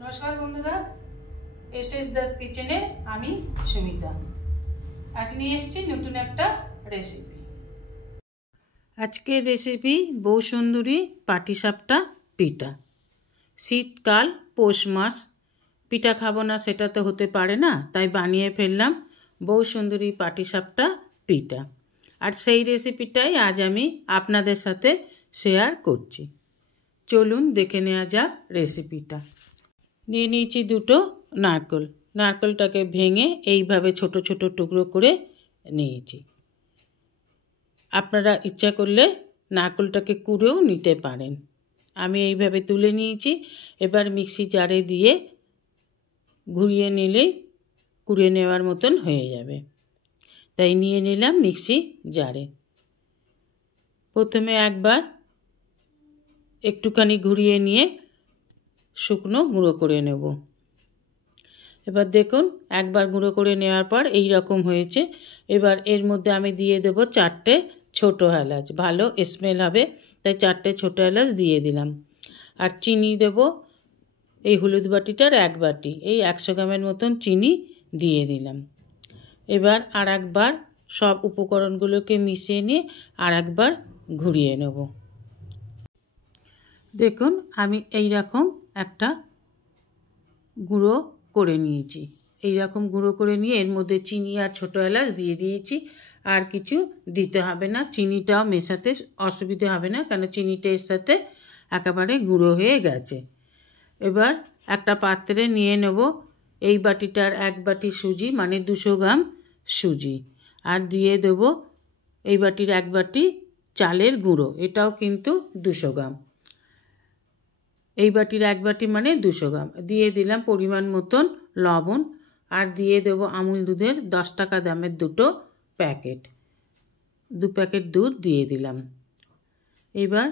নমস্কার বন্ধুরা, এসএস দাস কিচেনে আমি সুমিতা আজ নিয়ে এসেছি নতুন একটা রেসিপি। আজকের রেসিপি বউ সুন্দরী পাটিসাপটা পিঠা। শীতকাল, পৌষ মাস, পিঠা খাবো না সেটা তো হতে পারে না, তাই বানিয়ে ফেললাম বউ সুন্দরী পাটিসাপটা পিঠা। আর সেই রেসিপিটাই আজ আমি আপনাদের সাথে শেয়ার করছি। চলুন দেখে নেওয়া যাক রেসিপিটা। নিয়ে নিয়েছি দুটো নারকেল। নারকেলটাকে ভেঙে এইভাবে ছোট ছোট টুকরো করে নিয়েছি। আপনারা ইচ্ছা করলে নারকেলটাকে কুড়েও নিতে পারেন। আমি এইভাবে তুলে নিয়েছি। এবার মিক্সি জারে দিয়ে ঘুরিয়ে নিলেই কুড়ে নেওয়ার মতন হয়ে যাবে, তাই নিয়ে নিলাম মিক্সি জারে। প্রথমে একবার একটুখানি ঘুরিয়ে নিয়ে শুকনো গুঁড়ো করে নেব। এবার দেখুন একবার গুঁড়ো করে নেওয়ার পর এই রকম হয়েছে। এবার এর মধ্যে আমি দিয়ে দেব 4টে ছোটো এলাচ, ভালো স্মেল হবে, তাই 4টে ছোটো এলাচ দিয়ে দিলাম। আর চিনি দেব, এই হলুদ বাটিটার 1 বাটি, এই 100 গ্রামের মতন চিনি দিয়ে দিলাম। এবার আর একবার সব উপকরণগুলোকে মিশিয়ে নিয়ে আর একবার ঘুরিয়ে নেব। দেখুন আমি এই রকম একটা গুঁড়ো করে নিয়েছি। এই রকম গুঁড়ো করে নিয়ে এর মধ্যে চিনি আর ছোটো এলাচ দিয়ে দিয়েছি। আর কিছু দিতে হবে না, চিনিটাও মেশাতে অসুবিধে হবে না, কারণ চিনিটা এর সাথে একেবারে গুঁড়ো হয়ে গেছে। এবার একটা পাত্রে নিয়ে নেব এই বাটিটার 1 বাটি সুজি, মানে 200 গ্রাম সুজি, আর দিয়ে দেব এই বাটির 1 বাটি চালের গুঁড়ো, এটাও কিন্তু 200 গ্রাম। এই বাটির 1 বাটি মানে 200 গ্রাম। দিয়ে দিলাম পরিমাণ মতন লবণ, আর দিয়ে দেবো আমুল দুধের 10 টাকা দামের 2 প্যাকেট, 2 প্যাকেট দুধ দিয়ে দিলাম। এবার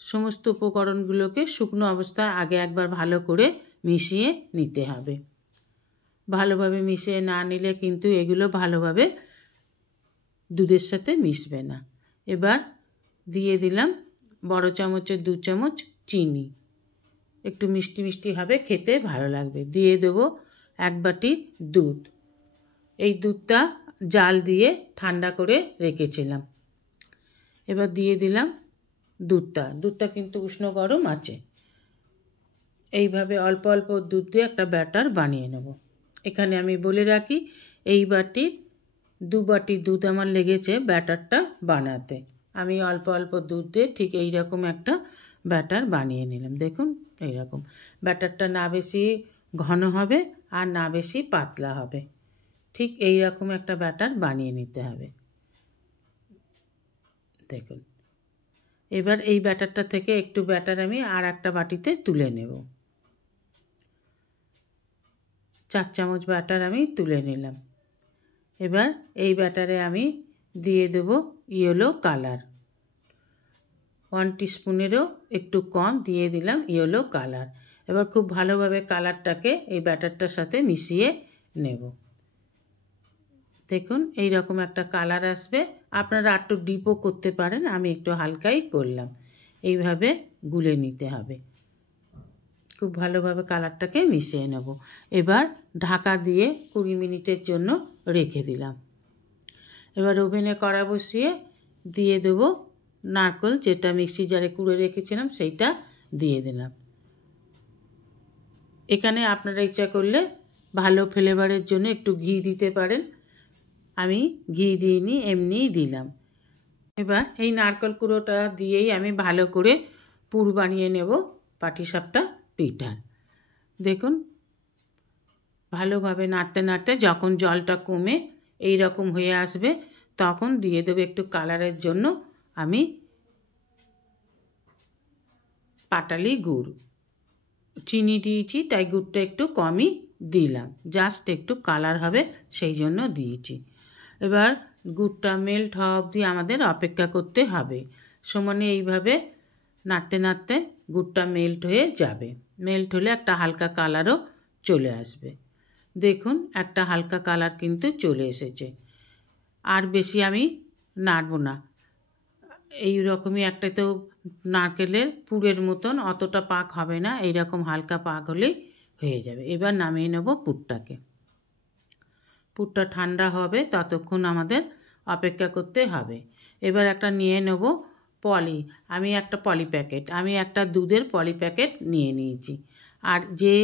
সমস্ত উপকরণগুলোকে শুকনো অবস্থায় আগে একবার ভালো করে মিশিয়ে নিতে হবে। ভালোভাবে মিশিয়ে না নিলে কিন্তু এগুলো ভালোভাবে দুধের সাথে মিশবে না। এবার দিয়ে দিলাম বড় চামচের 2 চামচ চিনি, একটু মিষ্টি মিষ্টি হবে, খেতে ভালো লাগবে। দিয়ে দেবো 1 বাটি দুধ। এই দুধটা জাল দিয়ে ঠান্ডা করে রেখেছিলাম। এবার দিয়ে দিলাম দুধটা কিন্তু উষ্ণ গরম আছে। এইভাবে অল্প অল্প দুধ দিয়ে একটা ব্যাটার বানিয়ে নেব। এখানে আমি বলে রাখি এই বাটির 2 বাটি দুধ আমার লেগেছে ব্যাটারটা বানাতে। আমি অল্প অল্প দুধ দিয়ে ঠিক এই রকম একটা ব্যাটার বানিয়ে নিলাম। দেখুন এইরকম ব্যাটারটা না বেশি ঘন হবে আর না বেশি পাতলা হবে, ঠিক এই রকম একটা ব্যাটার বানিয়ে নিতে হবে। দেখুন এবার এই ব্যাটারটা থেকে একটু ব্যাটার আমি আর একটা বাটিতে তুলে নেব। 4 চামচ ব্যাটার আমি তুলে নিলাম। এবার এই ব্যাটারে আমি দিয়ে দেব ইয়েলো কালার, 1 টিস্পুনেরও একটু কম দিয়ে দিলাম ইয়েলো কালার। এবার খুব ভালোভাবে কালারটাকে এই ব্যাটারটার সাথে মিশিয়ে নেব। দেখুন এই রকম একটা কালার আসবে। আপনারা একটু ডিপও করতে পারেন, আমি একটু হালকাই করলাম। এইভাবে গুলে নিতে হবে, খুব ভালোভাবে কালারটাকে মিশিয়ে নেব। এবার ঢাকা দিয়ে 20 মিনিটের জন্য রেখে দিলাম। এবার ওভেনে কড়া বসিয়ে দিয়ে দেব নারকেল, যেটা মিক্সি জারে কুড়ে রেখেছিলাম সেইটা দিয়ে দিলাম। এখানে আপনারা ইচ্ছা করলে ভালো ফ্লেভারের জন্য একটু ঘি দিতে পারেন, আমি ঘি দিইনি, এমনিই দিলাম। এবার এই নারকেল কুড়োটা দিয়েই আমি ভালো করে পুর বানিয়ে নেব পাটিসাপটা পিঠার। দেখুন ভালোভাবে নাড়তে নাড়তে যখন জলটা কমে এই রকম হয়ে আসবে, তখন দিয়ে দেবো একটু কালারের জন্য আমি পাটালি গুড়। চিনি দিয়েছি তাই গুড়টা একটু কমই দিলাম, জাস্ট একটু কালার হবে সেই জন্য দিয়েছি। এবার গুড়টা মেল্ট হওয়া অবধি আমাদের অপেক্ষা করতে হবে। সমানে এইভাবে নাড়তে নাড়তে গুড়টা মেল্ট হয়ে যাবে। মেল্ট হলে একটা হালকা কালারও চলে আসবে। দেখুন একটা হালকা কালার কিন্তু চলে এসেছে। আর বেশি আমি নাড়ব না, এই রকমই একটাতেও নারকেলের পুরের মতন, অতটা পাক হবে না, এইরকম হালকা পাক হলেই হয়ে যাবে। এবার নামিয়ে নেব পুরটাকে। পুরটা ঠান্ডা হবে, ততক্ষণ আমাদের অপেক্ষা করতে হবে। এবার একটা নিয়ে নেব পলি। আমি একটা পলি প্যাকেট, আমি একটা দুধের পলি প্যাকেট নিয়ে নিয়েছি। আর যে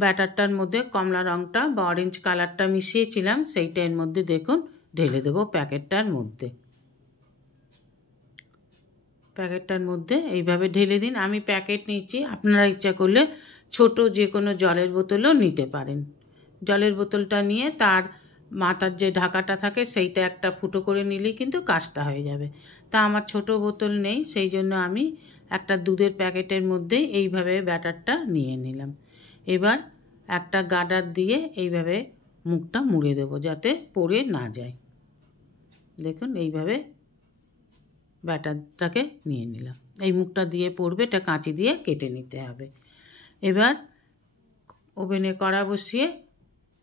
ব্যাটারটার মধ্যে কমলা রঙটা বা অরেঞ্জ কালারটা মিশিয়েছিলাম সেইটা এর মধ্যে দেখুন ঢেলে দেবো প্যাকেটটার মধ্যে। প্যাকেটটার মধ্যে এইভাবে ঢেলে দিন। আমি প্যাকেট নিচ্ছি, আপনারা ইচ্ছা করলে ছোট যে কোনো জলের বোতলও নিতে পারেন। জলের বোতলটা নিয়ে তার মাথার যে ঢাকাটা থাকে সেইটা একটা ফুটো করে নিলেই কিন্তু কাজটা হয়ে যাবে। তা আমার ছোট বোতল নেই, সেই জন্য আমি একটা দুধের প্যাকেটের মধ্যে এইভাবে ব্যাটারটা নিয়ে নিলাম। এবার একটা গার্ডার দিয়ে এইভাবে মুখটা মুড়ে দেবো যাতে পড়ে না যায়। দেখুন এইভাবে ব্যাটারটাকে নিয়ে নিলাম। এই মুখটা দিয়ে পড়বে, এটা কাঁচি দিয়ে কেটে নিতে হবে। এবার ওভেনে কড়া বসিয়ে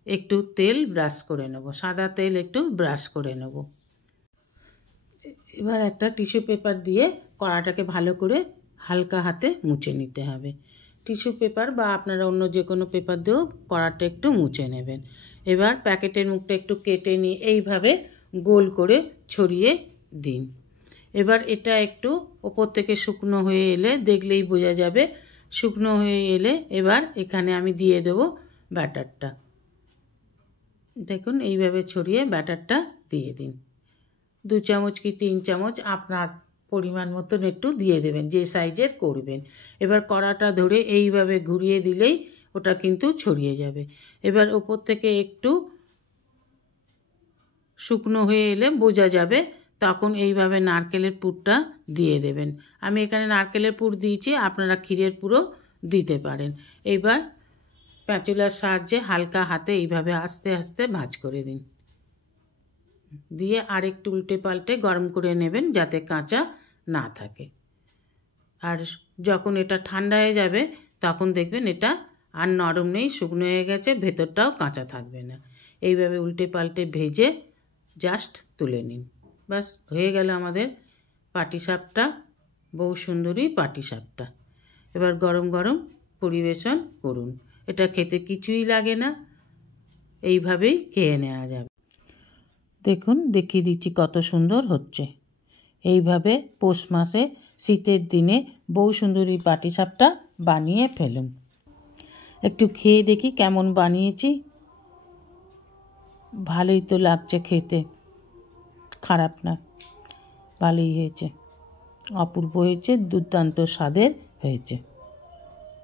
একটু তেল ব্রাশ করে নেব, সাদা তেল একটু ব্রাশ করে নেব। এবার একটা টিস্যু পেপার দিয়ে কড়াটাকে ভালো করে হালকা হাতে মুছে নিতে হবে। টিস্যু পেপার বা আপনারা অন্য যে কোনো পেপার দিয়েও কড়াটা একটু মুছে নেবেন। এবার প্যাকেটের মুখটা একটু কেটে নিয়ে এইভাবে গোল করে ছড়িয়ে দিন। এবার এটা একটু ওপর থেকে শুকনো হয়ে এলে দেখলেই বোঝা যাবে শুকনো হয়ে এলে এবার এখানে আমি দিয়ে দেব ব্যাটারটা। দেখুন এইভাবে ছড়িয়ে ব্যাটারটা দিয়ে দিন। 2 চামচ কি 3 চামচ আপনার পরিমাণ মতন একটু দিয়ে দেবেন, যে সাইজের করবেন। এবার কড়াটা ধরে এইভাবে ঘুরিয়ে দিলেই ওটা কিন্তু ছড়িয়ে যাবে। এবার ওপর থেকে একটু শুকনো হয়ে এলে বোঝা যাবে, তখন এইভাবে নারকেলের পুরটা দিয়ে দেবেন। আমি এখানে নারকেলের পুর দিয়েছি, আপনারা ক্ষীরের পুরও দিতে পারেন। এইবার প্যাচুলার সাহায্যে হালকা হাতে এইভাবে আস্তে আস্তে ভাঁজ করে দিন, দিয়ে আরেকটু উল্টে পাল্টে গরম করে নেবেন যাতে কাঁচা না থাকে। আর যখন এটা ঠান্ডা হয়ে যাবে তখন দেখবেন এটা আর নরম নেই, শুকনো হয়ে গেছে, ভেতরটাও কাঁচা থাকবে না। এইভাবে উল্টে পাল্টে ভেজে জাস্ট তুলে নিন। বাস হয়ে গেল আমাদের পাটিসাপটা, বউ সুন্দরী পাটিসাপটা। এবার গরম গরম পরিবেশন করুন। এটা খেতে কিছুই লাগে না, এইভাবেই খেয়ে নেওয়া যাবে। দেখুন দেখিয়ে দিচ্ছি কত সুন্দর হচ্ছে। এইভাবে পৌষ মাসে শীতের দিনে বউ সুন্দরী পাটিসাপটা বানিয়ে ফেলুন। একটু খেয়ে দেখি কেমন বানিয়েছি। ভালোই তো লাগছে খেতে, খারাপ না, ভালোই হয়েছে, অপূর্ব হয়েছে, দুর্দান্ত স্বাদের হয়েছে।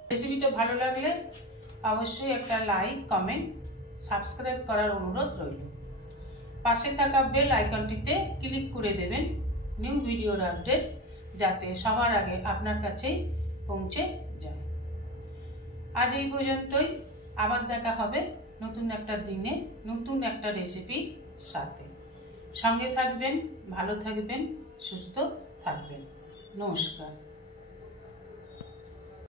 রেসিপিটা ভালো লাগলে অবশ্যই একটা লাইক, কমেন্ট, সাবস্ক্রাইব করার অনুরোধ রইল। পাশে থাকা বেল আইকনটিতে ক্লিক করে দেবেন নিউ ভিডিওর আপডেট যাতে সবার আগে আপনার কাছেই পৌঁছে যায়। আজ এই পর্যন্তই, আবার দেখা হবে নতুন একটা দিনে নতুন একটা রেসিপির সাথে। সঙ্গে থাকবেন, ভালো থাকবেন, সুস্থ থাকবেন। নমস্কার।